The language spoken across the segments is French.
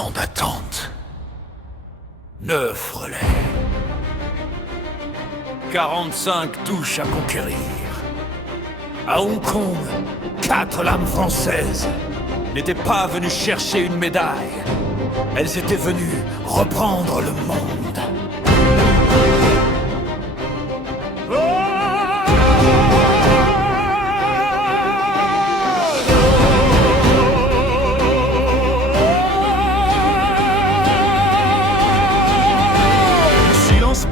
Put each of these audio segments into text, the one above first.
ans d'attente. 9 relais. 45 touches à conquérir. À Hong Kong, 4 lames françaises n'étaient pas venues chercher une médaille. Elles étaient venues reprendre le monde.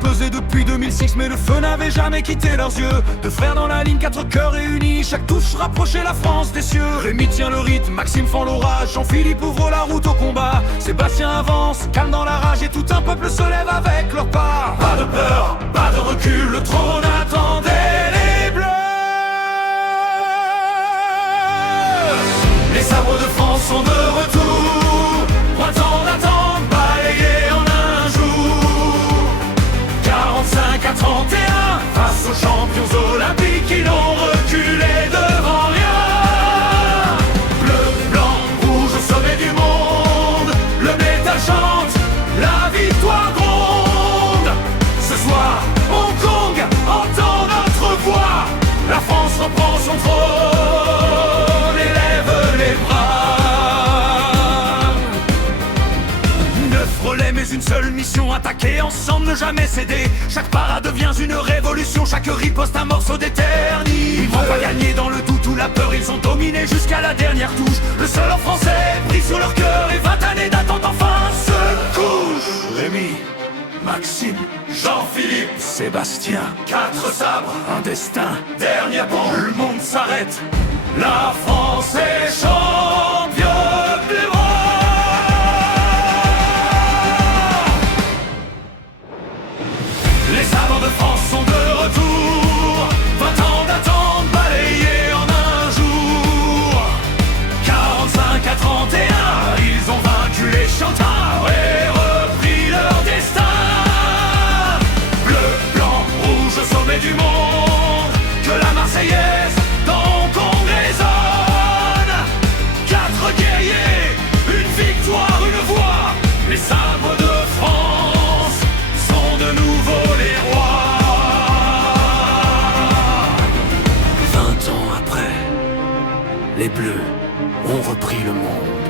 Pesé depuis 2006, mais le feu n'avait jamais quitté leurs yeux. Deux frères dans la ligne, 4 cœurs réunis, chaque touche rapprochait la France des cieux. Rémi tient le rythme, Maxime fend l'orage, Jean-Philippe ouvre la route au combat. Sébastien avance, calme dans la rage, et tout un peuple se lève avec leur pas. Pas de peur, pas de recul, le trône attendait les Bleus. Les sabres de France sont de retour, 3 ans d'attente balayés en un jour. 45 à 31, face aux champions olympiques qui n'ont reculé devant rien. Bleu, blanc, rouge au sommet du monde, le métal chante, la victoire gronde. Ce soir, Hong Kong entend notre voix, la France reprend son trône, élève les bras. 9 relais mais une seule mission, attaquer ensemble, ne jamais céder. Chaque parade devient une révolution, chaque riposte un morceau d'éternité. Ils vont pas gagner dans le doute ou la peur, ils ont dominé jusqu'à la dernière touche. Le seul en français pris sur leur cœur et 20 années d'attente enfin se couchent. Rémi, Maxime, Jean-Philippe, Sébastien, 4 sabres, un destin, dernier bond, le monde s'arrête. La France est championne du monde. Les sabres de France sont de retour, 20 ans d'attente balayés en un jour. 45 à 31, ils ont vaincu les chantards et repris leur destin. Bleu, blanc, rouge au sommet du monde, que la Marseillaise dans Hong Kong résonne. 4 guerriers, une victoire, une voix, les sabres de France sont de nouveau les rois. 20 ans après, les Bleus ont repris le monde.